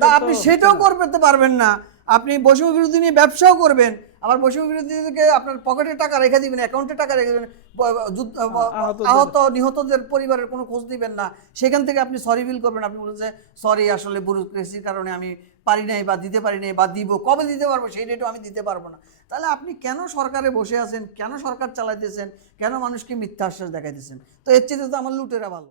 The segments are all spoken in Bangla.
তা আপনি সেটাও করতে পারবেন না। আপনি বৈষম্য বিরোধী নিয়ে ব্যবসাও করবেন। আবার বৈষম্য বিরোধীকে আপনার পকেটে টাকা রেখে দিবেন অ্যাকাউন্টে টাকা রেখে দিবেন আহত নিহতদের পরিবারের কোনো খোঁজ দিবেন না। সেখান থেকে আপনি সরি বিল করবেন। আপনি বলছেন যে সরি আসলে ব্যুরোক্রেসির কারণে আমি পারি নাই বা দিতে পারি নাই বা দিব কবে দিতে পারব সেই ডেটও আমি দিতে পারব না। তাহলে আপনি কেন সরকারে বসে আছেন? কেন সরকার চালাইতেছেন? কেন মানুষকে মিথ্যা আশ্বাস দেখাইতেছেন? তো এর চেয়ে তো আমার লুটেরা ভালো।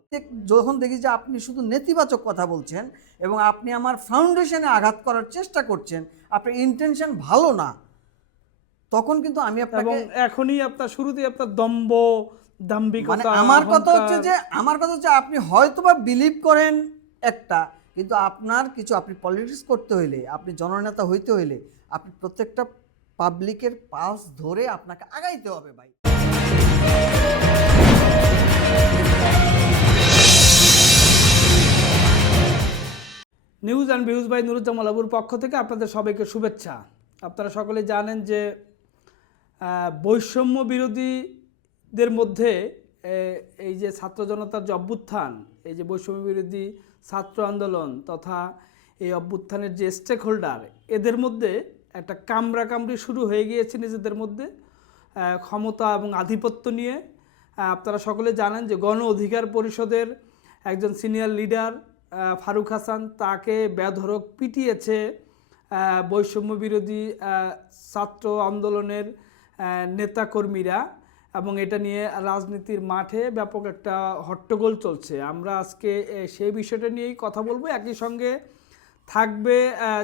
যখন দেখি যে আপনি শুধু নেতিবাচক কথা বলছেন এবং আপনি আমার ফাউন্ডেশনে আঘাত করার চেষ্টা করছেন আপনার ইন্টেনশন ভালো না তখন কিন্তু আমি আপনাকে এখনই আপনার শুরুতেই আপনার দম্ভ মানে দাম্ভিকতা আমার কথা হচ্ছে যে আমার কথা হচ্ছে আপনি হয়তোবা বিলিভ করেন একটা কিন্তু আপনার কিছু, আপনি পলিটিক্স করতে হইলে, আপনি জননেতা হইতে হইলে, আপনি প্রত্যেকটা পাবলিকের পালস ধরে আপনাকে আগাইতে হবে ভাই। News and views by Nuruzzaman আবুর পক্ষ থেকে আপনাদের সবাইকে শুভেচ্ছা। আপনারা সকলে জানেন যে বৈষম্য বিরোধীদের মধ্যে এই যে ছাত্র জনতার যে অভ্যুত্থান, এই যে বৈষম্য বিরোধী ছাত্র আন্দোলন তথা এই অভ্যুত্থানের যে স্টেক হোল্ডার এদের মধ্যে একটা কামড়া কামড়ি শুরু হয়ে গিয়েছে নিজেদের মধ্যে। ক্ষমতা এবং আধিপত্য নিয়ে। আপনারা সকলে জানেন যে গণ অধিকার পরিষদের একজন সিনিয়র লিডার ফারুক হাসান, তাকে বেধরক পিটিয়েছে বৈষম্য বিরোধী ছাত্র আন্দোলনের নেতাকর্মীরা। এবং এটা নিয়ে রাজনীতির মাঠে ব্যাপক একটা হট্টগোল চলছে। আমরা আজকে সেই বিষয়টা নিয়েই কথা বলব। একই সঙ্গে থাকবে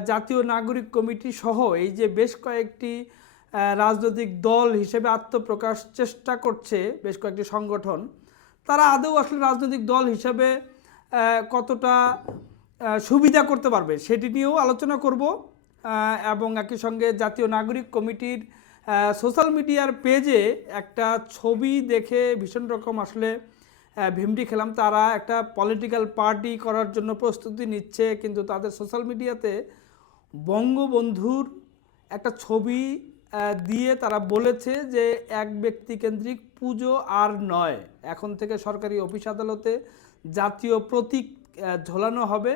জাতীয় নাগরিক কমিটি সহ এই যে বেশ কয়েকটি রাজনৈতিক দল হিসেবে আত্মপ্রকাশ চেষ্টা করছে বেশ কয়েকটি সংগঠন। তারা আদৌ আসলে রাজনৈতিক দল হিসেবে কতটা সুবিধা করতে পারবে সেটি নিয়েও আলোচনা করব। এবং একই সঙ্গে জাতীয় নাগরিক কমিটির সোশ্যাল মিডিয়ার পেজে একটা ছবি দেখে ভীষণ রকম আসলে ভিমডি খেলাম। তারা একটা পলিটিক্যাল পার্টি করার জন্য প্রস্তুতি নিচ্ছে, কিন্তু তাদের সোশ্যাল মিডিয়াতে বঙ্গবন্ধুর একটা ছবি দিয়ে তারা বলেছে যে এক ব্যক্তি কেন্দ্রিক পুজো আর নয়। এখন থেকে সরকারি অফিস আদালতে জাতীয় প্রতীক ঝোলানো হবে।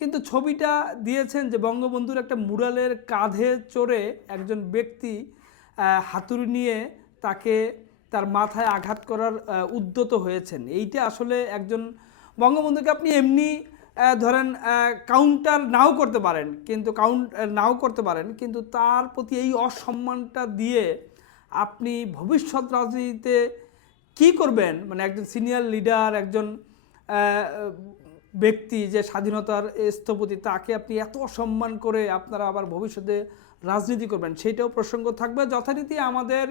কিন্তু ছবিটা দিয়েছেন যে বঙ্গবন্ধুর একটা মুরালের কাঁধে চড়ে একজন ব্যক্তি হাতুড়ি নিয়ে তাকে তার মাথায় আঘাত করার উদ্যত হয়েছেন। এইটা আসলে একজন বঙ্গবন্ধুকে আপনি এমনি ধরেন কাউন্টার নাও করতে পারেন, কিন্তু কাউন্ট নাও করতে পারেন, কিন্তু তার প্রতি এই অসম্মানটা দিয়ে আপনি ভবিষ্যৎ রাজনীতিতে কি করবেন? মানে একজন সিনিয়র লিডার একজন ব্যক্তি যে স্বাধীনতার স্থপতি, তাকে আপনি এত অসম্মান করে আপনারা আবার ভবিষ্যতে রাজনীতি করবেন সেটাও প্রসঙ্গ থাকবে। যথারীতি আমাদের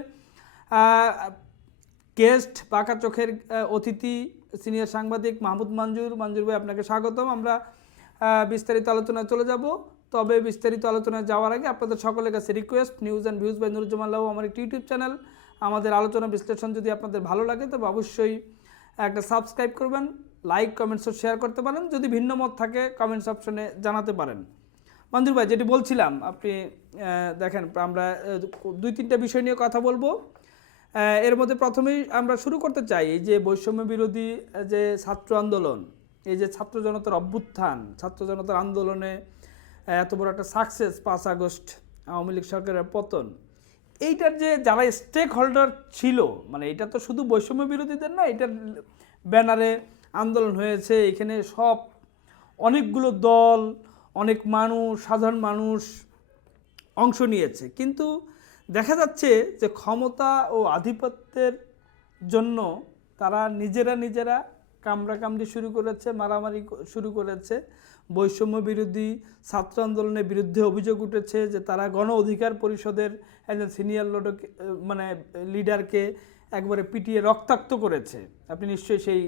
গেস্ট পাকা চোখের অতিথি, সিনিয়র সাংবাদিক মাহমুদ মঞ্জুর মঞ্জুর ভাই আপনাকে স্বাগতম। আমরা বিস্তারিত আলোচনায় চলে যাব। তবে বিস্তারিত আলোচনায় যাওয়ার আগে আপনাদের সকলের কাছে request news and views by Nuruzzaman লাউ আমার একটি ইউটিউব চ্যানেল আমাদের আলোচনা বিশ্লেষণ যদি আপনাদের ভালো লাগে, তবে অবশ্যই একটা সাবস্ক্রাইব করবেন লাইক কমেন্টস শেয়ার করতে পারেন। যদি ভিন্ন মত থাকে কমেন্টস অপশনে জানাতে পারেন। মঞ্জুর ভাই, যেটি বলছিলাম, আপনি দেখেন, আমরা দুই তিনটা বিষয় নিয়ে কথা বলব। এর মধ্যে প্রথমেই আমরা শুরু করতে চাই এই যে বৈষম্য বিরোধী যে ছাত্র আন্দোলন, এই যে ছাত্র জনতার অভ্যুত্থান, ছাত্র জনতার আন্দোলনে এত বড় একটা সাকসেস পাঁচ আগস্ট আওয়ামী লীগ সরকারের পতন। এইটার যে যারা স্টেক হোল্ডার ছিল মানে এটা তো শুধু বৈষম্য বিরোধীদের না, এটার ব্যানারে আন্দোলন হয়েছে, এখানে সব অনেকগুলো দল অনেক মানুষ, সাধারণ মানুষ অংশ নিয়েছে। কিন্তু দেখা যাচ্ছে যে ক্ষমতা ও আধিপত্যের জন্য তারা নিজেরা নিজেরা কামড়াকামড়ি শুরু করেছে, মারামারি শুরু করেছে। বৈষম্য বিরোধী ছাত্র আন্দোলনের বিরুদ্ধে অভিযোগ উঠেছে যে তারা গণ অধিকার পরিষদের একজন সিনিয়র লোডক মানে লিডারকে একবারে পিটিয়ে রক্তাক্ত করেছে। আপনি নিশ্চয়ই সেই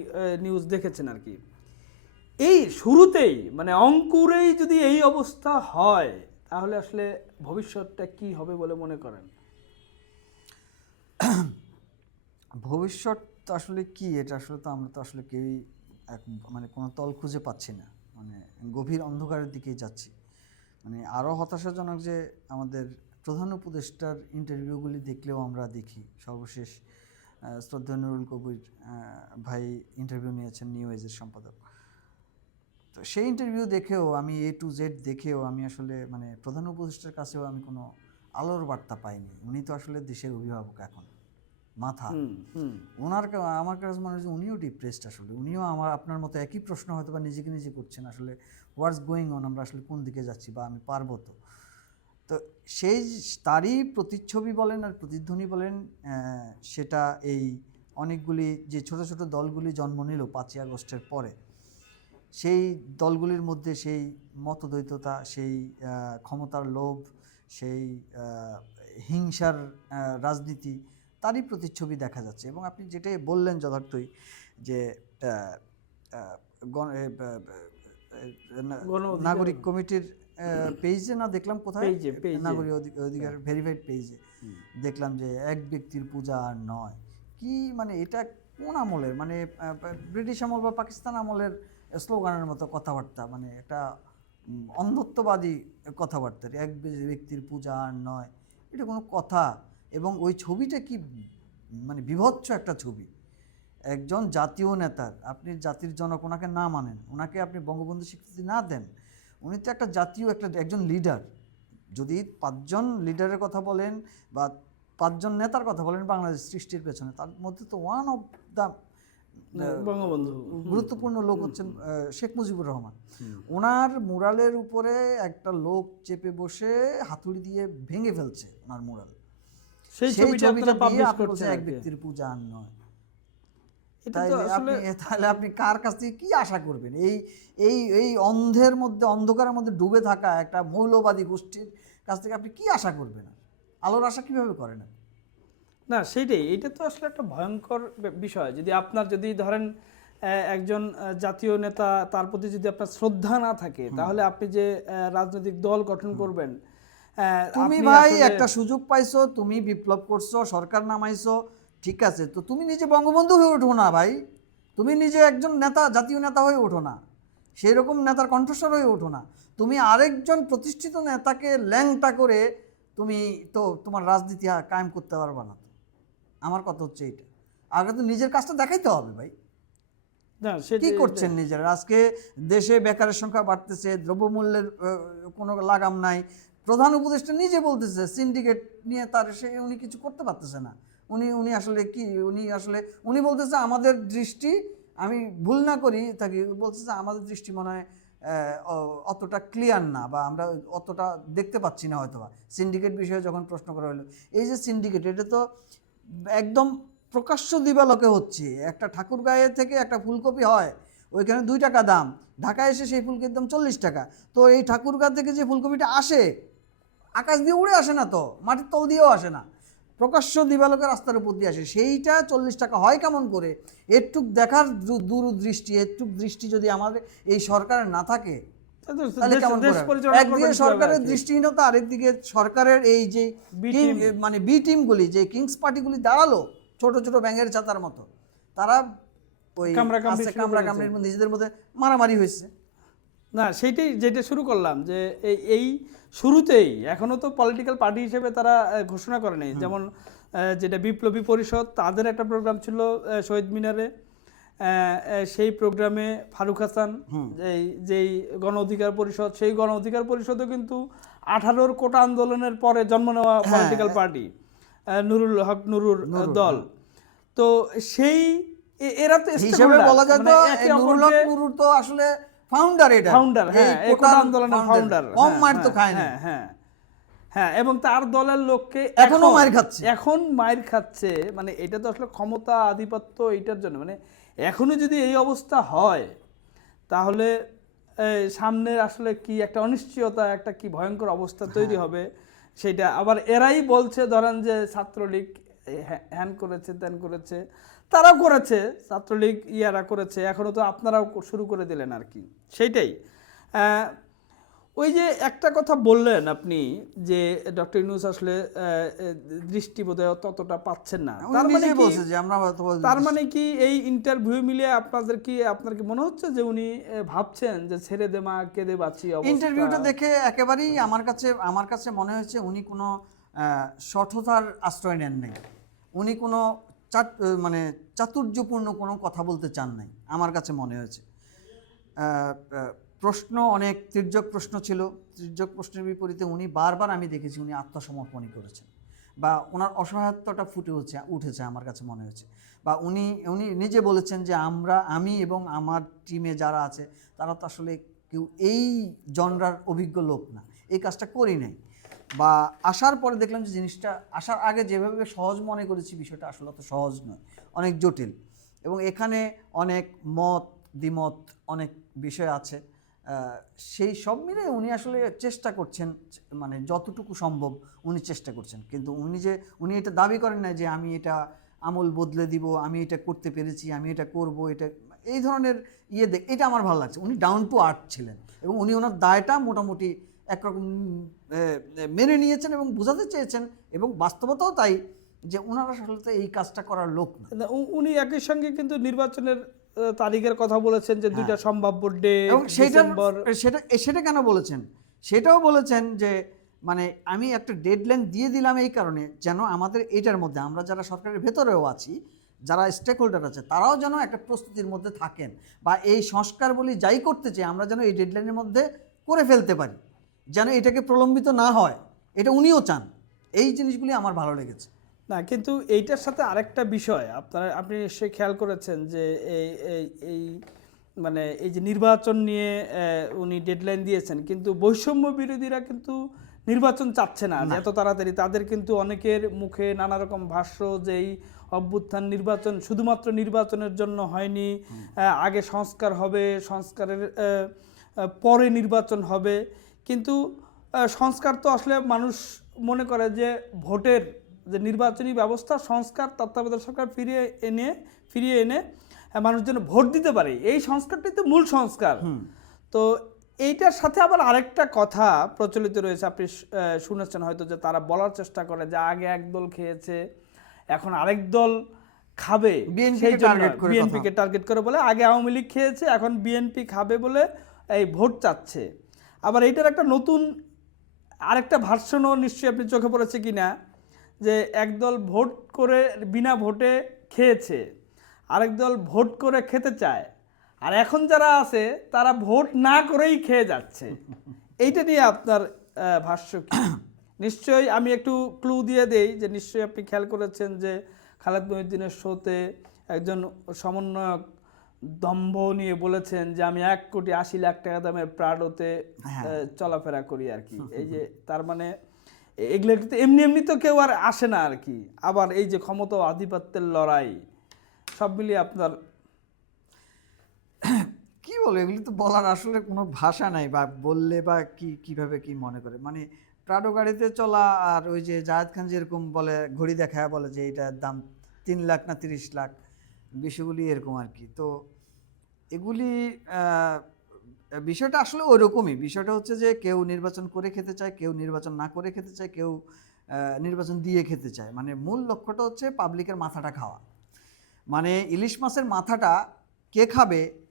নিউজ দেখেছেন আর কি। এই শুরুতেই মানে অঙ্কুরেই যদি এই অবস্থা হয়, তাহলে আসলে ভবিষ্যৎটা কি হবে বলে মনে করেন? ভবিষ্যৎ আসলে কি? এটা আসলে তো আমরা তো আসলে কেউই এক- মানে কোনো তল খুঁজে পাচ্ছি না। মানে গভীর অন্ধকারের দিকেই যাচ্ছি। মানে আরও হতাশাজনক যে আমাদের প্রধান উপদেষ্টার ইন্টারভিউগুলি দেখলেও আমরা দেখি। সর্বশেষ শ্রদ্ধা নুরুল কবির ভাই ইন্টারভিউ নিয়েছেন নিউ এজের সম্পাদক। তো সেই ইন্টারভিউ দেখেও আমি এ টু জেড দেখেও আমি আসলে মানে প্রধান উপদেষ্টার কাছেও আমি কোনো আলোর বার্তা পাইনি। উনি তো আসলে দেশের অভিভাবক এখন মাথা। ওনার আমার কাছে মনে হয় যে উনিও ডিপ্রেসড আসলে। উনিও আমার আপনার মতো একই প্রশ্ন হয়তো বা নিজেকে নিজে করছেন আসলে হোয়াটস গোয়িং অন আমরা আসলে কোন দিকে যাচ্ছি বা আমি পারব তো। তো সেই তারই প্রতিচ্ছবি বলেন আর প্রতিধ্বনি বলেন সেটা এই অনেকগুলি যে ছোট ছোট দলগুলি জন্ম নিল পাঁচই আগস্টের পরে। সেই দলগুলির মধ্যে সেই মতদ্বৈততা সেই ক্ষমতার লোভ সেই হিংসার রাজনীতি তারই প্রতিচ্ছবি দেখা যাচ্ছে। এবং আপনি যেটাই বললেন যথার্থই যে নাগরিক কমিটির পেজে না দেখলাম কোথায়। নাগরিক অধি- অধিকার ভেরিফাইড পেজে দেখলাম যে এক ব্যক্তির পূজা আর নয়। কি মানে এটা কোন আমলের? মানে ব্রিটিশ আমল বা পাকিস্তান আমলের স্লোগানের মতো কথাবার্তা মানে একটা অন্ধত্ববাদী কথাবার্তা এক ব্যক্তির পূজা আর নয়, এটা কোনো কথা। এবং ওই ছবিটা কি মানে বিভৎস একটা ছবি। একজন জাতীয় নেতার, আপনি জাতির জনক, ওনাকে না মানেন, ওনাকে আপনি বঙ্গবন্ধু স্বীকৃতি না দেন, উনি তো একটা জাতীয় একটা, একজন লিডার। যদি পাঁচজন লিডারের কথা বলেন বা পাঁচজন নেতার কথা বলেন বাংলাদেশ সৃষ্টির পেছনে, তার মধ্যে তো ওয়ান অফ দ্য বঙ্গবন্ধু। গুরুত্বপূর্ণ লোক হচ্ছেন শেখ মুজিবুর রহমান। ওনার মুরালের উপরে একটা লোক চেপে বসে হাতুড়ি দিয়ে ভেঙে ফেলছে ওনার মুরাল। সেই ছবিটা পাবলিশ করছেন এক ব্যক্তির পূজা আর নয়। তাহলে আপনি কার কাছ থেকে কি আশা করবেন? এই এই এই অন্ধের মধ্যে অন্ধকারের মধ্যে ডুবে থাকা একটা মৌলবাদী গোষ্ঠীর কাছ থেকে আপনি কি আশা করবেন? আলোর আশা কীভাবে করেন আপনি? না সেইটাই। এটা তো আসলে একটা ভয়ঙ্কর বিষয়। যদি আপনার যদি ধরেন একজন জাতীয় নেতা তার প্রতি যদি আপনার শ্রদ্ধা না থাকে তাহলে আপনি যে রাজনৈতিক দল গঠন করবেন তুমি ভাই একটা সুযোগ পাইছো তুমি বিপ্লব করছ সরকার নামাইছো ঠিক আছে। তো তুমি নিজে বঙ্গবন্ধু হয়ে ওঠো না ভাই। তুমি নিজে একজন নেতা জাতীয় নেতা হয়ে ওঠো না। সেই রকম নেতার কণ্ঠস্বর হয়ে ওঠো না। তুমি আরেকজন প্রতিষ্ঠিত নেতাকে ল্যাংটা করে তুমি তো তোমার রাজনীতি কায়েম করতে পারবে না। আমার কথা হচ্ছে এটা আগে তো নিজের কাজটা দেখাইতে হবে ভাই। কি করছেন নিজেরা? আজকে দেশে বেকারের সংখ্যা বাড়তেছে দ্রব্যমূল্যের কোনো লাগাম নাই। প্রধান উপদেষ্টা নিজে বলতেছে সিন্ডিকেট নিয়ে তার সে উনি কিছু করতে পারতেছে না। উনি উনি আসলে কি উনি আসলে উনি বলতেছে আমাদের দৃষ্টি আমি ভুল না করি তাকে বলতেছে আমাদের দৃষ্টি মনে হয় অতটা ক্লিয়ার না বা আমরা অতটা দেখতে পাচ্ছি না হয়তো বা সিন্ডিকেট বিষয়ে যখন প্রশ্ন করা হলো এই যে সিন্ডিকেট এটা তো একদম প্রকাশ্য দিবালোকে হচ্ছে। একটা ঠাকুর গায়ে থেকে একটা ফুলকপি হয়, ওইখানে দুই টাকা দাম। ঢাকায় এসে সেই ফুলকপির দাম চল্লিশ টাকা। তো এই ঠাকুরগা থেকে যে ফুলকপিটা আসে, আকাশ দিয়ে উড়ে আসে না তো? মাটির তল দিয়েও আসে না। প্রকাশ্য দিবালোকে রাস্তার উপর দিয়ে আসে। সেইটা চল্লিশ টাকা হয় কেমন করে? একটুক দেখার দূরদৃষ্টি একটুক দৃষ্টি যদি আমাদের এই সরকারের না থাকে একদিকে সরকারের? দৃষ্টিহীনতা আরেকদিকে সরকারের এই যে টিম। মানে বি টিমগুলি যে কিংস পার্টিগুলি দাঁড়াল ছোট ছোট ব্যাঙের ছাতার মতো তারা ওই কামড়াকামড়ির মধ্যে নিজেদের মধ্যে মারামারি হয়েছে। না সেইটাই যেটা শুরু করলাম যে এই শুরুতেই এখনও তো পলিটিক্যাল পার্টি হিসেবে তারা ঘোষণা করেনি যেমন যেটা বিপ্লবী পরিষদ তাদের একটা প্রোগ্রাম ছিল শহীদ মিনারে। সেই প্রোগ্রামে ফারুক হাসান যেই যেই গণ অধিকার পরিষদ সেই গণ অধিকার পরিষদও কিন্তু আঠারোর কোটা আন্দোলনের পরে জন্ম নেওয়া পলিটিক্যাল পার্টি নুরুল হক নুরুর দল। তো সেই এরা তো হিসেবে বলা যায় মানে তো নুরুল হক নুরুর তো আসলে ফাউন্ডার এটা। ফাউন্ডার হ্যাঁ কোটা আন্দোলনের ফাউন্ডার কম মার তো খায় না। হ্যাঁ হ্যাঁ হ্যাঁ এবং তার দলের লোককে এখনও মাইর খাচ্ছে। এখন মাইর খাচ্ছে মানে এটা তো আসলে ক্ষমতা আধিপত্য এটার জন্য মানে এখনও যদি এই অবস্থা হয় তাহলে সামনের আসলে কি একটা অনিশ্চয়তা একটা কি ভয়ঙ্কর অবস্থা তৈরি হ্যাঁ। হবে সেটা। আবার এরাই বলছে ধরেন যে ছাত্রলীগ এই হ্যান করেছে ত্যান করেছে তারাও করেছে ছাত্রলীগ ইয়ারা করেছে এখনও তো আপনারাও শুরু করে দিলেন আর কি। সেইটাই। ওই যে একটা কথা বললেন আপনি যে ডক্টর ইউনুস আসলে দৃষ্টি বোধহয় ততটা পাচ্ছেন না। তার মানে কি বলছে যে আমরা তার মানে কি এই ইন্টারভিউ মিলিয়ে আপনাদের কি আপনার কি মনে হচ্ছে যে উনি ভাবছেন যে ছেড়ে দে মা কেঁদে বাঁচি ইন্টারভিউটা দেখে একেবারেই আমার কাছে আমার কাছে মনে হয়েছে উনি কোনো সঠতার আশ্রয় নেন নাই। উনি কোনো মানে চাতুর্যপূর্ণ কোনো কথা বলতে চান নাই আমার কাছে মনে হয়েছে। প্রশ্ন, অনেক তির্যক প্রশ্ন ছিল। তির্যক প্রশ্নের বিপরীতে উনি বারবার আমি দেখেছি উনি আত্মসমর্পণই করেছেন। বা ওনার অসহায়ত্বটা ফুটে হচ্ছে উঠেছে আমার কাছে মনে হয়েছে। বা উনি উনি নিজে বলেছেন যে আমরা, আমি এবং আমার টিমে যারা আছে, তারা তো আসলে কেউ এই জনরার অভিজ্ঞ লোক না। এই কাজটা করি নাই। বা আসার পরে দেখলাম যে জিনিসটা, আসার আগে যেভাবে সহজ মনে করেছি বিষয়টা আসলে তো সহজ নয়। অনেক জটিল। এবং এখানে অনেক মত, দ্বিমত অনেক বিষয় আছে। সেই সব মিলে উনি আসলে চেষ্টা করছেন মানে যতটুকু সম্ভব উনি চেষ্টা করছেন। কিন্তু উনি যে, উনি এটা দাবি করেন না যে আমি এটা আমল বদলে দিব, আমি এটা করতে পেরেছি, আমি এটা করব, এটা এই ধরনের ইয়ে দেখ এটা আমার ভালো লাগছে। উনি ডাউন টু আর্থ ছিলেন এবং উনি ওনার দায়টা মোটামুটি একরকম মেনে নিয়েছেন এবং বোঝাতে চেয়েছেন এবং বাস্তবতাও তাই যে ওনারা আসলে এই কাজটা করার লোক না। উনি একই সঙ্গে কিন্তু নির্বাচনের তারিখের কথা বলেছেন যে দুইটা সম্ভাব্য ডে হ্যাঁ। এবং সেটা সেটা সেটা কেন বলেছেন? সেটাও বলেছেন যে মানে আমি একটা ডেডলাইন দিয়ে দিলাম এই কারণে যেন আমাদের এটার মধ্যে আমরা যারা সরকারের ভেতরেও আছি যারা স্টেক হোল্ডার আছে তারাও যেন একটা প্রস্তুতির মধ্যে থাকেন বা এই সংস্কার বলি যাই করতে চাই আমরা যেন এই ডেডলাইনের মধ্যে করে ফেলতে পারি যেন এটাকে প্রলম্বিত না হয়। এটা উনিও চান। এই জিনিসগুলি আমার ভালো লেগেছে। না কিন্তু এইটার সাথে আরেকটা বিষয় আপনারা আপনি নিশ্চয়ই খেয়াল করেছেন যে এই এই মানে এই যে নির্বাচন নিয়ে উনি ডেডলাইন দিয়েছেন কিন্তু বৈষম্য বিরোধীরা কিন্তু নির্বাচন চাচ্ছে না এত তাড়াতাড়ি। তাদের কিন্তু অনেকের মুখে নানা রকম ভাষ্য যে এই অভ্যুত্থান নির্বাচন শুধুমাত্র নির্বাচনের জন্য হয়নি আগে সংস্কার হবে সংস্কারের পরে নির্বাচন হবে। কিন্তু সংস্কার তো আসলে মানুষ মনে করে যে ভোটের যে নির্বাচনী ব্যবস্থা সংস্কার তত্ত্বাবধায়ক সরকার ফিরিয়ে এনে ফিরিয়ে এনে আহ, মানুষ যেন ভোট দিতে পারে। এই সংস্কারটাই তো মূল সংস্কার। তো এইটার সাথে আবার আরেকটা কথা প্রচলিত রয়েছে। আপনি শুনেছেন হয়তো যে তারা বলার চেষ্টা করে যে আগে এক দল খেয়েছে এখন আরেক দল খাবে। বিএনপিকে টার্গেট করে বলে আগে আওয়ামী লীগ খেয়েছে এখন বিএনপি খাবে বলে এই ভোট চাচ্ছে। আবার এইটার একটা নতুন আরেকটা ভার্সনও নিশ্চয়ই আপনি চোখে পড়েছে কিনা যে একদল ভোট করে বিনা ভোটে খেয়েছে আরেক দল ভোট করে খেতে চায়। আর এখন যারা আছে তারা ভোট না করেই খেয়ে যাচ্ছে। এইটা নিয়ে আপনার ভাষ্য কি? নিশ্চয়ই আমি একটু ক্লু দিয়ে দেই যে নিশ্চয়ই আপনি খেয়াল করেছেন যে খালেদ মহিউদ্দিনের শোতে একজন সমন্বয়ক দম্ভ নিয়ে বলেছেন যে আমি এক কোটি আশি লাখ টাকা দামের প্রাডোতে চলাফেরা করি আর কি। এই যে তার মানে এগুলো এমনি এমনি তো কেউ আর আসে না আর কি। আবার এই যে ক্ষমতা আধিপত্যের লড়াই, সব মিলিয়ে আপনার কি বলব, এগুলি তো বলার আসলে কোনো ভাষা নাই বা বললে বা কি, কীভাবে কি মনে করে। মানে প্রাডো গাড়িতে চলা আর ওই যে জাহেদ খান যেরকম বলে, ঘড়ি দেখায় বলে যে এটার দাম তিন লাখ না তিরিশ লাখ, বিষয়গুলি এরকম আর কি। তো এগুলি বিষয়টা আসলে ওই রকমই বিষয়টা হচ্ছে যে কেউ নির্বাচন করে খেতে চায় কেউ নির্বাচন না করে খেতে চায় কেউ নির্বাচন দিয়ে খেতে চায়। মানে মূল লক্ষ্যটা হচ্ছে পাবলিকের মাথাটা খাওয়া। মানে ইলিশ মাছের মাথাটা কে খাবে?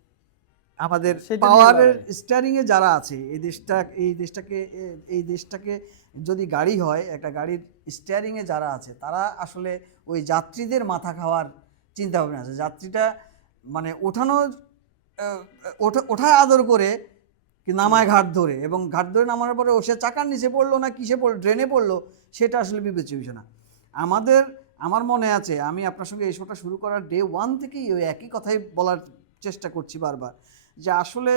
আমাদের পাওয়ারের এ যারা আছে এই দেশটা এই দেশটাকে এই দেশটাকে যদি গাড়ি হয় একটা গাড়ির স্টিয়ারিং এ যারা আছে তারা আসলে ওই যাত্রীদের মাথা খাওয়ার চিন্তা ভাবনা আছে। যাত্রীটা মানে ওঠানো আহ, ওঠা- ওঠায় আদর করে নামায় ঘাট ধরে এবং ঘাট ধরে নামার পরে ও সে চাকার নিচে পড়ল না কিসে পড়ল, ড্রেনে পড়ল, সেটা আসলে বিবেচ্য বিষয় না আমাদের, আমার মনে আছে, আমি আপনার সঙ্গে এই শোটা শুরু করার ডে ওয়ান থেকেই ওই একই কথাই বলার চেষ্টা করছি বারবার, যে আসলে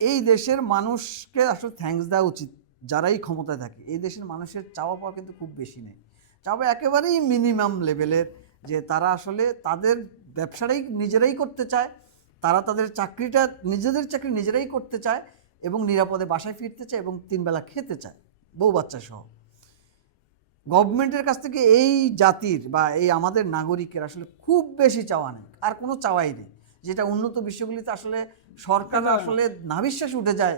এই দেশের মানুষকে আসলে থ্যাঙ্কস দেওয়া উচিত, যারাই ক্ষমতায় থাকে। এই দেশের মানুষের চাওয়া পাওয়া কিন্তু খুব বেশি নেই। চাওয়া একেবারেই মিনিমাম লেভেলের যে তারা আসলে তাদের ব্যবসাটাই নিজেরাই করতে চায় তারা তাদের চাকরিটা নিজেদের চাকরি নিজেরাই করতে চায় এবং নিরাপদে বাসায় ফিরতে চায় এবং তিনবেলা খেতে চায় বউ বাচ্চা সহ। গভর্নমেন্টের কাছ থেকে এই জাতির বা এই আমাদের নাগরিকের আসলে খুব বেশি চাওয়া নেই আর কোনো চাওয়াই নেই। যেটা উন্নত বিশ্বগুলিতে আসলে সরকার আসলে নাবিশ্বাস উঠে যায়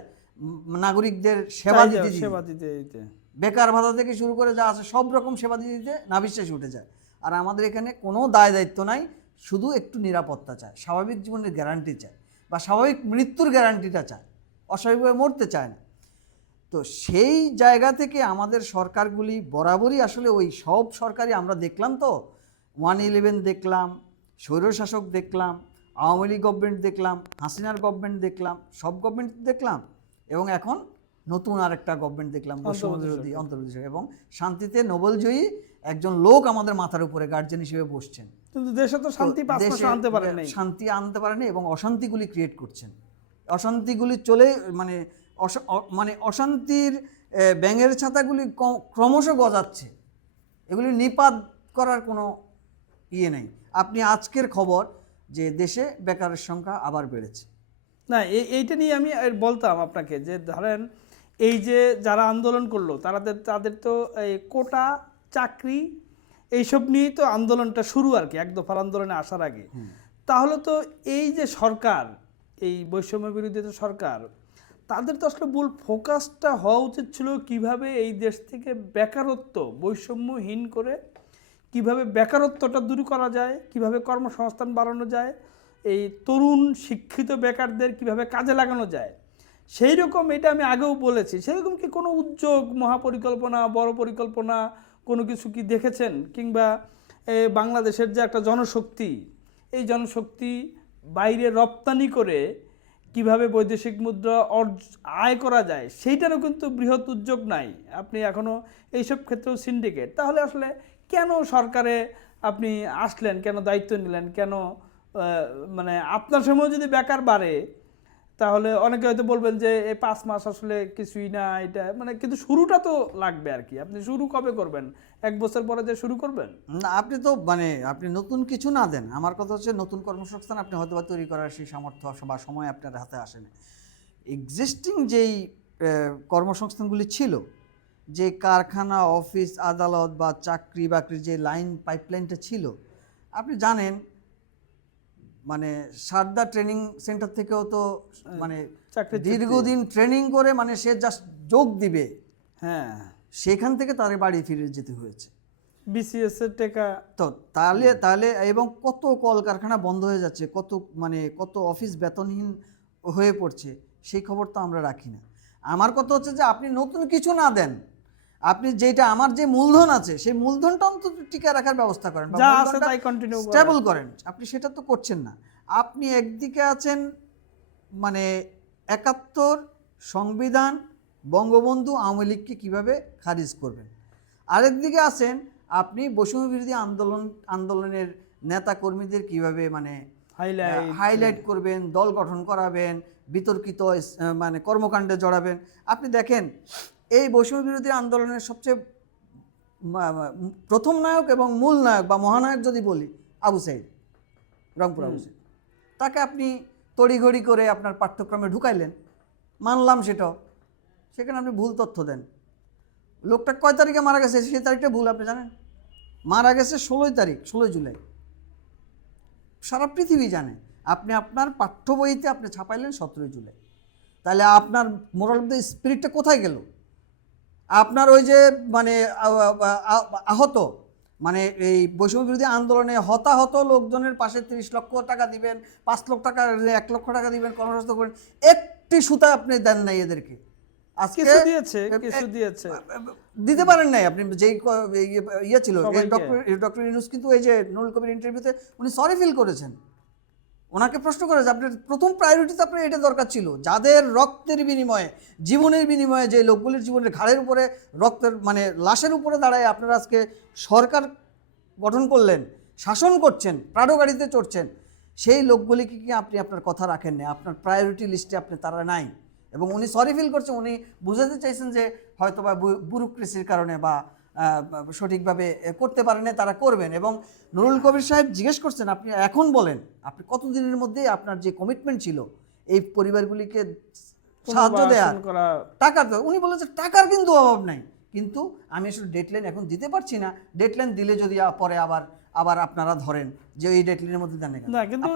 নাগরিকদের সেবা দিতে। সেবা দিতে দিতে। বেকার ভাতা থেকে শুরু করে যা আছে সব রকম সেবা দিতে দিতে নাবিশ্বাস উঠে যায়। আর আমাদের এখানে কোনো দায় দায়িত্ব নাই শুধু একটু নিরাপত্তা চায় স্বাভাবিক জীবনের গ্যারান্টি চায় বা স্বাভাবিক মৃত্যুর গ্যারান্টিটা চায় অস্বাভাবিকভাবে মরতে চায় না তো সেই জায়গা থেকে আমাদের সরকারগুলি বরাবরই আসলে ওই সব সরকারই আমরা দেখলাম তো ওয়ান ইলেভেন দেখলাম স্বৈরশাসক দেখলাম আওয়ামী লীগ গভর্নমেন্ট দেখলাম হাসিনার গভর্নমেন্ট দেখলাম সব গভর্নমেন্ট দেখলাম এবং এখন নতুন আরেকটা গভর্নমেন্ট দেখলাম বৈষম্য বিরোধী অন্তর্বর্তী সরকার। এবং শান্তিতে নোবেলজয়ী একজন লোক আমাদের মাথার উপরে গার্জেন হিসেবে বসছেন কিন্তু দেশে তো শান্তি পাঁচ মাসে আনতে পারেন নাই। শান্তি আনতে পারেনি এবং অশান্তিগুলি ক্রিয়েট করছেন। অশান্তিগুলি চলে মানে মানে অশান্তির ব্যাঙের ছাতাগুলি ক্রমশ গজাচ্ছে। এগুলি নিপাত করার কোনো ইয়ে নেই। আপনি আজকের খবর যে দেশে বেকারের সংখ্যা আবার বেড়েছে। না এই- এইটা নিয়ে আমি বলতাম আপনাকে যে ধরেন এই যে যারা আন্দোলন করল তাদের তাদের তো এই কোটা চাকরি এইসব নিয়েই তো আন্দোলনটা শুরু আর কি এক দফার আন্দোলনে আসার আগে। তাহলে তো এই যে সরকার এই বৈষম্য বিরোধী যে সরকার তাদের তো আসলে মূল ফোকাসটা হওয়া উচিত ছিল কীভাবে এই দেশ থেকে বেকারত্ব বৈষম্যহীন করে কীভাবে বেকারত্বটা দূর করা যায় কীভাবে কর্মসংস্থান বাড়ানো যায় এই তরুণ শিক্ষিত বেকারদের কীভাবে কাজে লাগানো যায় সেই রকম এটা আমি আগেও বলেছি। সেরকম কি কোনো উদ্যোগ মহাপরিকল্পনা বড় পরিকল্পনা কোনো কিছু কি দেখেছেন? কিংবা বাংলাদেশের যে একটা জনশক্তি, এই জনশক্তি বাইরে রপ্তানি করে কীভাবে বৈদেশিক মুদ্রা আয় করা যায়, সেইটারও কিন্তু বৃহৎ উদ্যোগ নাই। আপনি এখনও এইসব ক্ষেত্রেও সিন্ডিকেট তাহলে আসলে কেন সরকারে আপনি আসলেন, কেন দায়িত্ব নিলেন, কেন মানে আপনার সময় যদি বেকার বাড়ে তাহলে অনেকে হয়তো বলবেন যে এই পাঁচ মাস আসলে কিছুই না, এটা মানে কিন্তু শুরুটা তো লাগবে আর কি। আপনি শুরু কবে করবেন? এক বছর পরে যে শুরু করবেন? না, আপনি তো মানে আপনি নতুন কিছু না দেন। আমার কথা হচ্ছে নতুন কর্মসংস্থান আপনি হয়তো বা তৈরি করার সেই সামর্থ্য বা সময় আপনার হাতে আসে না। এক্সিস্টিং যেই কর্মসংস্থানগুলি ছিল, যে কারখানা, অফিস, আদালত বা চাকরি বাকরির যে লাইন পাইপলাইনটা ছিল, আপনি জানেন মানে সারদা ট্রেনিং সেন্টার থেকেও তো মানে চাকরি দীর্ঘদিন ট্রেনিং করে মানে সে জাস্ট যোগ দিবে। হ্যাঁ। সেখান থেকে তার বাড়ি ফিরে যেতে হয়েছে। বিসিএস এর টাকা। তো তাহলে তাহলে এবং কত কলকারখানা বন্ধ হয়ে যাচ্ছে কত মানে কত অফিস বেতনহীন হয়ে পড়ছে সেই খবর তো আমরা রাখি না। আমার কথা হচ্ছে যে আপনি নতুন কিছু না দেন আপনি যেটা আমার যে মূলধন আছে সেই মূলধনটা অন্তত টিকে রাখার ব্যবস্থা করেন যা আছে তাই continue করেন। স্টেবল করেন। আপনি সেটা তো করছেন না। আপনি একদিকে আছেন মানে একাত্তর সংবিধান বঙ্গবন্ধু আওয়ামী লীগকে কীভাবে খারিজ করবেন? আরেকদিকে আছেন আপনি বৈষম্য বিরোধী আন্দোলন আন্দোলনের নেতা কর্মীদের কীভাবে মানে হাইলাইট করবেন দল গঠন করাবেন বিতর্কিত মানে কর্মকাণ্ডে জড়াবেন। আপনি দেখেন এই বৈষম্য বিরোধী আন্দোলনের সবচেয়ে প্রথম নায়ক এবং মূল নায়ক বা মহানায়ক যদি বলি আবু সাইদ রংপুর আবু সাইদ। তাকে আপনি তড়িঘড়ি করে আপনার পাঠ্যক্রমে ঢুকাইলেন মানলাম সেটাও। সেখানে আপনি ভুল তথ্য দেন। লোকটা কয় তারিখে মারা গেছে? সেই তারিখটা ভুল আপনি জানেন? মারা গেছে ষোলোই তারিখ ষোলোই জুলাই। সারা পৃথিবী জানে আপনি আপনার পাঠ্য বইতে আপনি ছাপাইলেন সতেরোই জুলাই। তাহলে আপনার মোরাল অফ দ্য স্পিরিটটা কোথায় গেল? আপনার ওই যে মানে আহত মানে এই বৈষম্য বিরোধী আন্দোলনে হতাহত লোকজনের পাশে তিরিশ লক্ষ টাকা দিবেন পাঁচ লক্ষ টাকা এক লক্ষ টাকা দিবেন কর্মসংস্থান করবেন একটি সুতা আপনি দেন নাই এদেরকে। আজকে দিয়েছে কিছু দিয়েছে। দিতে পারেন নাই আপনি যেই ইয়ে- ইয়ে ছিল ডক্টর ডক্টর ইউনুস কিন্তু এই যে নুরুল কবির ইন্টারভিউতে উনি সরি ফিল করেছেন। ওনাকে প্রশ্ন করেছে আপনার প্রথম প্রায়োরিটিতে আপনার এটা দরকার ছিল। যাদের রক্তের বিনিময়ে, জীবনের বিনিময়ে যে লোকগুলির জীবনের ঘাড়ের উপরে রক্তের মানে লাশের উপরে দাঁড়ায় আপনারা আজকে সরকার গঠন করলেন, শাসন করছেন প্রাডো গাড়িতে চড়ছেন, সেই লোকগুলিকে কি আপনি আপনার কথা রাখেন না আপনার প্রায়োরিটি লিস্টে আপনি তারা নাই। এবং উনি সরি ফিল করছেন, উনি বুঝাতে চাইছেন যে হয়তো বা ব্যুরোক্রেসির কারণে বা সঠিকভাবে করতে পারেন তারা করবেন। এবং নুরুল কবির সাহেব জিজ্ঞেস করছেন আপনি এখন বলেন আপনি কতদিনের মধ্যে আপনার যে কমিটমেন্ট ছিল এই পরিবারগুলিকে সাহায্য দেওয়া টাকার উনি বলেন যে টাকার কিন্তু অভাব নাই। কিন্তু আমি আসলে ডেটলাইন এখন দিতে পারছি না। ডেটলাইন দিলে যদি পরে আবার আবার আপনারা ধরেন যে এই ডেটলাইনের মধ্যে দেন না কিন্তু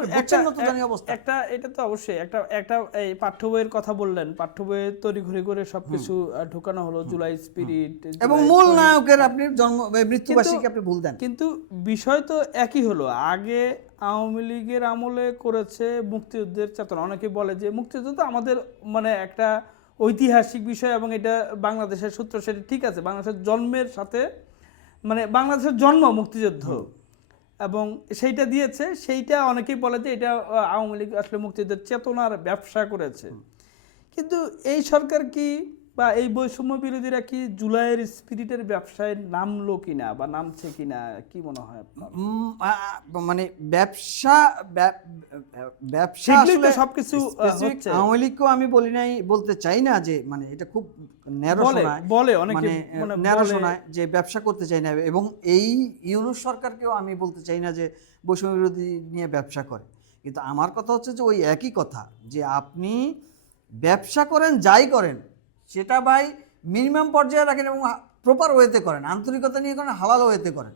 অবস্থা। একটা এটা তো অবশ্যই একটা একটা এই পাঠ্য বইয়ের কথা বললেন পাঠ্য বইয়ে তৈরি ঘুরে করে সবকিছু ঢোকানো হলো জুলাই স্পিরিট এবং মূল নায়কের আপনি জন্ম মৃত্যুবার্ষিকী আপনি ভুল দেন। কিন্তু বিষয় তো একই হলো আগে আওয়ামী লীগের আমলে করেছে মুক্তিযুদ্ধের চেতনা। অনেকে বলে যে মুক্তিযুদ্ধ তো আমাদের মানে একটা ঐতিহাসিক বিষয় এবং এটা বাংলাদেশের সূত্র সেটা ঠিক আছে বাংলাদেশের জন্মের সাথে মানে বাংলাদেশের জন্ম মুক্তিযুদ্ধ। এবং সেইটা দিয়েছে সেইটা অনেকেই বলে যে এটা আওয়ামী লীগ আসলে মুক্তিযুদ্ধের চেতনার ব্যবসা করেছে। কিন্তু এই সরকার কি বা এই বৈষম্য বিরোধীরা কি জুলাইয়ের স্পিরিটের ব্যবসায় নামলো কিনা বা নামছে কিনা কি মনে হয় মানে ব্যবসা ব্যবসা আসলে সবকিছু। আওয়ামী লীগকেও আমি বলি নাই বলতে চাই না যে মানে এটা খুব ন্যারো শোনায়। বলে অনেকে মানে ন্যারো শোনায় যে ব্যবসা করতে চাই না। এবং এই ইউনুস সরকারকেও আমি বলতে চাই না যে বৈষম্য বিরোধী নিয়ে ব্যবসা করে। কিন্তু আমার কথা হচ্ছে যে ওই একই কথা যে আপনি ব্যবসা করেন যাই করেন সেটা ভাই মিনিমাম পর্যায়ে রাখেন এবং প্রপার ওয়েতে করেন। আন্তরিকতা নিয়ে করেন হালাল ওয়েতে করেন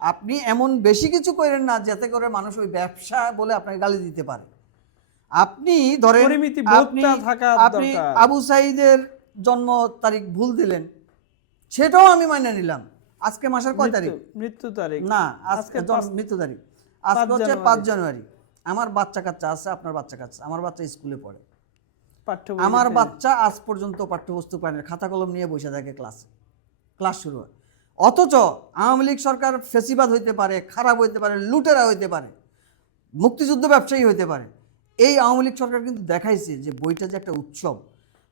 আপনি এমন বেশি কিছু করেন না যাতে করে মানুষ ওই ব্যবসা বলে আপনাকে গালি দিতে পারে। আপনি ধরেন আপনি- থাকা আপনি আবু সাইদের জন্ম তারিখ ভুল দিলেন সেটাও আমি মাইনে নিলাম। আজকে মাসের কয় তারিখ? মৃত্যু- তারিখ। না আজকে মৃত্যু তারিখ। আজকে হচ্ছে পাঁচ জানুয়ারি। আমার বাচ্চা কাচ্চা আছে আপনার বাচ্চা কাচ্চা আমার বাচ্চা স্কুলে পড়ে। আমার বাচ্চা আজ পর্যন্ত পাঠ্যবস্তু পায় না খাতা কলম নিয়ে বসে থাকে ক্লাসে ক্লাস শুরু হয়। অথচ আওয়ামী লীগ সরকার ফেসিবাদ হইতে পারে খারাপ হইতে পারে লুটেরা হইতে পারে মুক্তিযুদ্ধ ব্যবসায়ী হইতে পারে এই আওয়ামী লীগ সরকার কিন্তু দেখাইছে যে বইটা যে একটা উৎসব।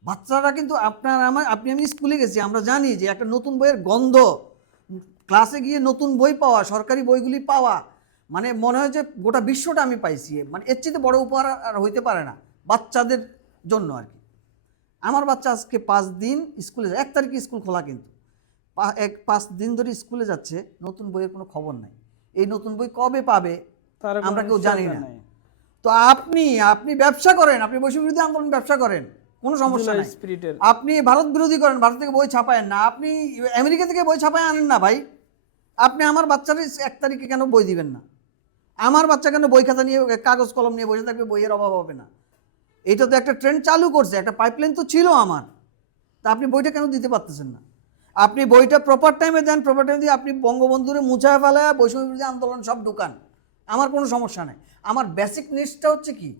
বাচ্চারা কিন্তু আপনার আমার আপনি আমি স্কুলে গেছি আমরা জানি যে একটা নতুন বইয়ের গন্ধ ক্লাসে গিয়ে নতুন বই পাওয়া সরকারি বইগুলি পাওয়া মানে মনে হয় যে গোটা বিশ্বটা আমি পাইছি। মানে এর চেয়ে বড় উপহার আর হইতে পারে না। বাচ্চাদের জন্য আর কি। আমার বাচ্চা আজকে পাঁচ দিন স্কুলে এক তারিখে স্কুল খোলা কিন্তু। এক পাঁচ দিন ধরে স্কুলে যাচ্ছে নতুন বইয়ের কোনো খবর নাই। এই নতুন বই কবে পাবে আমরা কেউ জানি না। তো আপনি আপনি ব্যবসা করেন আপনি বৈষম্য বিরোধী আন্দোলন ব্যবসা করেন কোনো সমস্যা নাই। আপনি ভারত বিরোধী করেন ভারত থেকে বই ছাপায়েন না। আপনি আমেরিকা থেকে বই ছাপায় আনেন না ভাই। আপনি আমার বাচ্চার এক তারিখে কেন বই দিবেন না? আমার বাচ্চা কেন বই খাতা নিয়ে কাগজ কলম নিয়ে বসে থাকবে বইয়ের অভাব হবে না। এটা তো একটা ট্রেন্ড চালু করছে একটা পাইপলাইন তো ছিল আমার। তা আপনি বইটা কেন দিতে পারতেছেন না? আপনি বইটা প্রপার টাইমে দেন প্রপার টাইমে দিয়ে আপনি বঙ্গবন্ধুরে মুছায় ফেলায় বৈষম্য বিরোধী আন্দোলন সব ঢুকান। আমার কোনো সমস্যা নেই। আমার বেসিক নিডসটা হচ্ছে কি?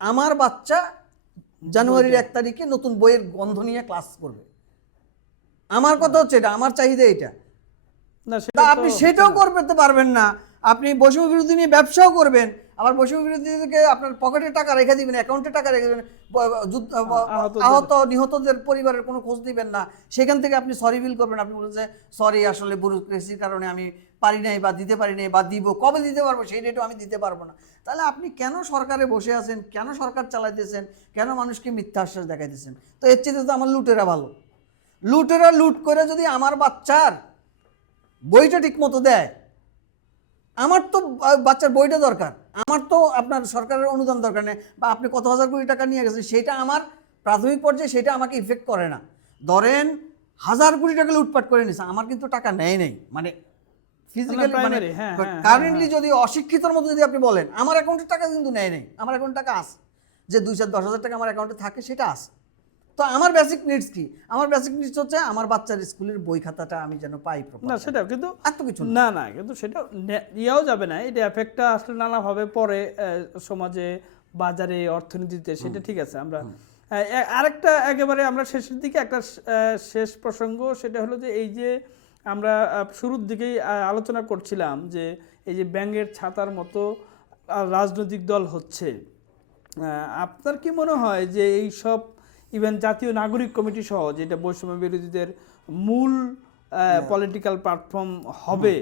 আমার বাচ্চা জানুয়ারির এক তারিখে নতুন বইয়ের গন্ধ নিয়ে ক্লাস করবে। আমার কথা হচ্ছে এটা আমার চাহিদা এটা। না সেটা আপনি সেটাও করতে পারবেন না। আপনি বৈষম্য বিরোধী নিয়ে ব্যবসাও করবেন আবার বৈষম্য বিরোধীদেরকে আপনার পকেটে টাকা রেখে দিবেন অ্যাকাউন্টে টাকা রেখে দিবেন যুদ্ধ আহত নিহতদের পরিবারের কোনো খোঁজ দিবেন না। সেখান থেকে আপনি সরি বিল করবেন আপনি বলছেন যে সরি আসলে ব্যুরোক্রেসির কারণে আমি পারি নাই বা দিতে পারি নাই বা দিব কবে দিতে পারব? সেই ডেটও আমি দিতে পারব না। তাহলে আপনি কেন সরকারে বসে আছেন? কেন সরকার চালাইতেছেন? কেন মানুষকে মিথ্যা আশ্বাস দেখাইতেছেন? তো এর চেয়ে তো আমার লুটেরা ভালো। লুটেরা লুট করে যদি আমার বাচ্চার বইটা ঠিক মতো দেয় আমার তো বাচ্চার বইটা দরকার। আমার তো আপনার সরকারের অনুদান দরকার নেই। বা আপনি কত হাজার কোটি টাকা নিয়ে গেছেন সেটা আমার প্রাথমিক পর্যায়ে সেটা আমাকে ইফেক্ট করে না। ধরেন হাজার কোটি টাকা লুটপাট করে নিছে আমার কিন্তু টাকা নেয় নেই। মানে ফিজিক্যালি মানে হ্যাঁ, হ্যাঁ, কারেন্টলি যদি অশিক্ষিতর মতো যদি আপনি বলেন আমার অ্যাকাউন্টে টাকা কিন্তু নেয় নেই। আমার অ্যাকাউন্টে টাকা আছে। যে দুই চার দশ হাজার টাকা আমার অ্যাকাউন্টে থাকে সেটা আছে। তো আমার বেসিক নিডস কি আমার বেসিক নিডস হচ্ছে আমার বাচ্চার স্কুলের বই খাতাটা আমি যেন পাই না time। সেটা কিন্তু আর তো কিছু না। না কিন্তু সেটা ইয়েও যাবে না এটা এফেক্টটা আসলে নানাভাবে পরে সমাজে বাজারে অর্থনীতিতে সেটা ঠিক আছে আমরা আরেকটা একেবারে আমরা শেষের দিকে একটা শেষ প্রসঙ্গ সেটা হলো যে এই যে আমরা শুরুর দিকেই আলোচনা করছিলাম যে এই যে ব্যাঙের ছাতার মতো রাজনৈতিক দল হচ্ছে আপনার কি মনে হয় যে এই সব ইভেন জাতীয় নাগরিক কমিটি সহ যেটা বৈষম্য বিরোধীদের মূল পলিটিক্যাল প্ল্যাটফর্ম হবে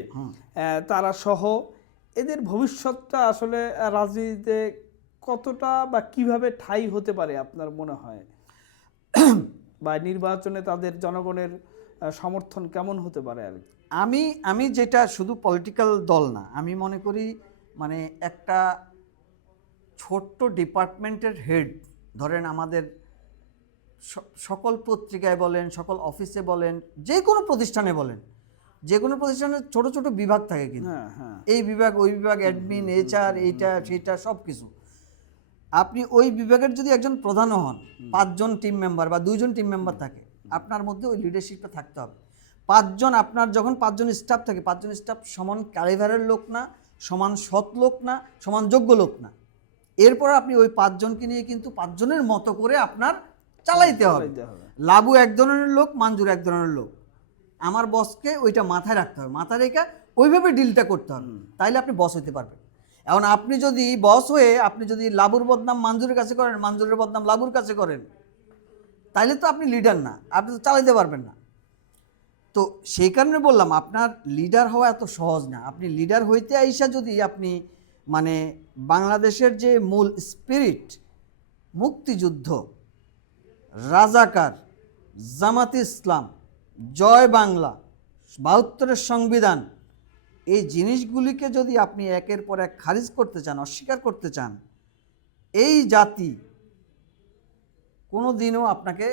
তারা সহ এদের ভবিষ্যৎটা আসলে রাজনীতিতে কতটা বা কীভাবে ঠাই হতে পারে আপনার মনে হয়? বা নির্বাচনে তাদের জনগণের সমর্থন কেমন হতে পারে আর কি? আমি আমি যেটা শুধু পলিটিক্যাল দল না আমি মনে করি মানে একটা ছোট্ট ডিপার্টমেন্টের হেড ধরেন আমাদের সকল পত্রিকায় বলেন সকল অফিসে বলেন যে কোনো প্রতিষ্ঠানে বলেন যে কোনো প্রতিষ্ঠানে ছোট ছোট বিভাগ থাকে কিন্তু। হ্যাঁ হ্যাঁ। এই বিভাগ ওই বিভাগ অ্যাডমিন এইচআর এইটা সেটা সব কিছু। আপনি ওই বিভাগের যদি একজন প্রধানও হন পাঁচজন টিম মেম্বার বা দুইজন টিম মেম্বার থাকে আপনার মধ্যে ওই লিডারশিপটা থাকতে হবে। পাঁচজন আপনার যখন পাঁচজন স্টাফ থাকে পাঁচজন স্টাফ সমান ক্যালিভারের লোক না সমান সৎ লোক না সমান যোগ্য লোক না। এরপর আপনি ওই পাঁচজনকে নিয়ে কিন্তু পাঁচজনের মতো করে আপনার চালাইতে হবে। লাবু এক ধরনের লোক মাঞ্জুর এক ধরনের লোক। আমার বসকে ওইটা মাথায় রাখতে হবে। মাথায় রেখে ওইভাবে ডিলটা করতে হবে। তাইলে আপনি বস হইতে পারবেন। এখন আপনি যদি বস হয়ে আপনি যদি লাবুর বদনাম মাঞ্জুরের কাছে করেন মাঞ্জুরের বদনাম লাবুর কাছে করেন তাইলে তো আপনি লিডার না। আপনি তো চালাইতে পারবেন না। তো সেই কারণে বললাম আপনার লিডার হওয়া এত সহজ না। আপনি লিডার হইতে আইসা যদি আপনি মানে বাংলাদেশের যে মূল স্পিরিট মুক্তিযুদ্ধ রাজাকার, জামাত ইসলাম, জয় বাংলা, বাহাত্তরের সংবিধান, এই জিনিসগুলিকে যদি আপনি একের পর এক খারিজ করতে চান, অস্বীকার করতে চান, এই জাতি কোনো দিনও আপনাকে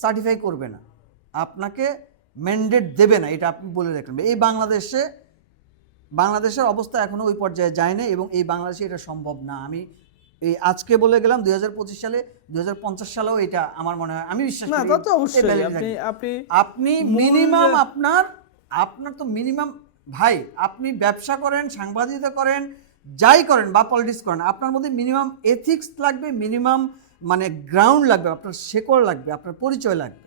সার্টিফাই করবে না। আপনাকে ম্যান্ডেট দেবে না, এটা আপনি বলে রাখবেন এই বাংলাদেশে, বাংলাদেশের অবস্থা এখনও ওই পর্যায়ে যায় না এবং এই বাংলাদেশে এটা সম্ভব না। আমি এই আজকে বলে গেলাম দুই হাজার পঁচিশ সালে দুই সালেও এটা আমার মনে হয় আমি বিশ্বাস না তা তো অবশ্যই আপনি আপনি আপনি মিনিমাম আপনার আপনার তো মিনিমাম ভাই আপনি ব্যবসা করেন সাংবাদিকতা করেন যাই করেন বা পলিটিক্স করেন আপনার মধ্যে মিনিমাম এথিক্স লাগবে মিনিমাম মানে গ্রাউন্ড লাগবে আপনার শেকড় লাগবে আপনার পরিচয় লাগবে।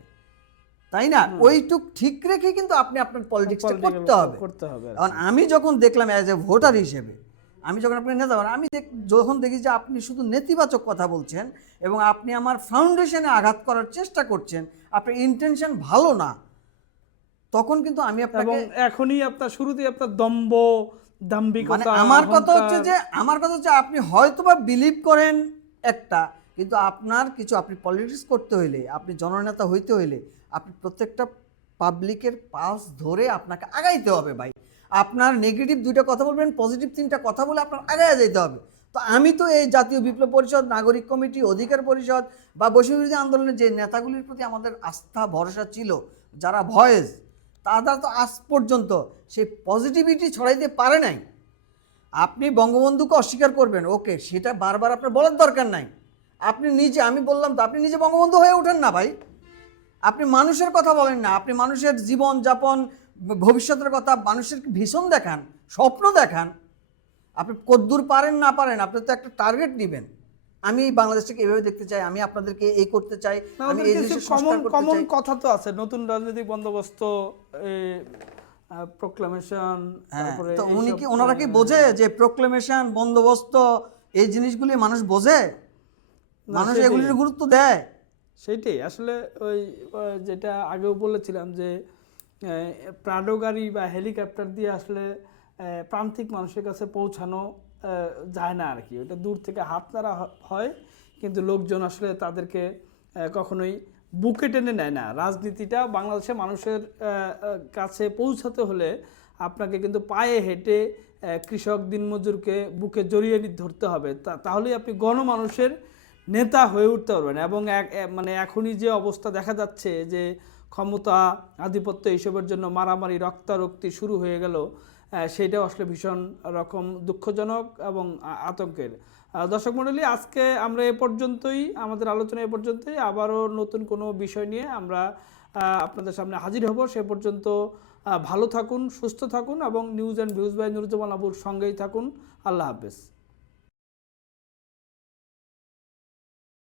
তাই না? ওইটুক ঠিক রেখে কিন্তু আপনি আপনার পলিটিক্স করতে হবে। করতে হবে কারণ আমি যখন দেখলাম অ্যাজ এ ভোটার হিসেবে আমি যখন আপনি নেতা হন, আমি দেখ- যখন দেখি যে আপনি শুধু নেতিবাচক কথা বলছেন এবং আপনি আমার ফাউন্ডেশনে আঘাত করার চেষ্টা করছেন আপনার ইন্টেনশন ভালো না তখন কিন্তু আমি আপনাকে এখনই আপনার শুরুতেই আপনার মানে দাম্ভিকতা আমার কথা হচ্ছে যে আমার কথা হচ্ছে আপনি হয়তোবা বিলিভ করেন একটা কিন্তু আপনার কিছু আপনি পলিটিক্স করতে হইলে আপনি জননেতা হইতে হইলে আপনি প্রত্যেকটা পাবলিকের পাস ধরে আপনাকে আগাইতে হবে ভাই। আপনার নেগেটিভ দুইটা কথা বলবেন পজিটিভ তিনটা কথা বলে আপনার আগায় যেতে হবে। তো আমি তো এই জাতীয় বিপ্লব পরিষদ, নাগরিক কমিটি, অধিকার পরিষদ বা বৈষম্য বিরোধী আন্দোলনের যে নেতাগুলির প্রতি আমাদের আস্থা, ভরসা ছিল, যারা ভয়েস, তারা তো আজ পর্যন্ত সেই পজিটিভিটি ছড়াইতে পারে নাই। আপনি বঙ্গবন্ধুকে অস্বীকার করবেন, ওকে, সেটা বারবার আপনার বলার দরকার নাই। আপনি নিজে, আমি বললাম তো, আপনি নিজে বঙ্গবন্ধু হয়ে ওঠেন না ভাই। আপনি মানুষের কথা বলেন না, আপনি মানুষের জীবন যাপন ভবিষ্যতের কথা মানুষের ভীষণ দেখান স্বপ্ন দেখান? আপনি কদ্দূর পারেন না পারেন আপনি তো একটা টার্গেট নেবেন। আমি এই বাংলাদেশটাকে এভাবে দেখতে চাই আমি আপনাদেরকে এই করতে চাই আমি এই কমন কমন কথা তো আছে নতুন রাজনৈতিক বন্দোবস্ত প্রোক্লামেশন হ্যাঁ তো উনি কি ওনারা কি বোঝে যে প্রোক্লেমেশন বন্দোবস্ত এই জিনিসগুলি মানুষ বোঝে? মানুষ সেটাই। এগুলির গুরুত্ব দেয়? সেইটাই আসলে ওই যেটা আগেও বলেছিলাম যে প্রাডো গাড়ি বা হেলিকপ্টার দিয়ে আসলে প্রান্তিক মানুষের কাছে পৌঁছানো যায় না আর কি ওটা দূর থেকে হাত নাড়া হয়, কিন্তু লোকজন আসলে তাদেরকে কখনোই বুকে টেনে নেয় না। রাজনীতিটা বাংলাদেশের মানুষের কাছে পৌঁছাতে হলে আপনাকে কিন্তু পায়ে হেঁটে কৃষক দিনমজুরকে বুকে জড়িয়ে ধরতে হবে। তাহলেই আপনি গণমানুষের নেতা হয়ে উঠতে পারবেন। এবং এক মানে এখনই যে অবস্থা দেখা যাচ্ছে যে ক্ষমতা, আধিপত্য এইসবের জন্য মারামারি, রক্তারক্তি শুরু হয়ে গেল। সেটাও আসলে ভীষণ রকম দুঃখজনক এবং আতঙ্কের। দর্শক মণ্ডলী, আজকে আমরা এ পর্যন্তই, আমাদের আলোচনা এ পর্যন্তই। আবারও নতুন কোনো বিষয় নিয়ে আমরা আপনাদের সামনে হাজির হব। সে পর্যন্ত ভালো থাকুন, সুস্থ থাকুন এবং news and views by Nuruzzaman আবুর সঙ্গেই থাকুন। আল্লাহ হাফেজ।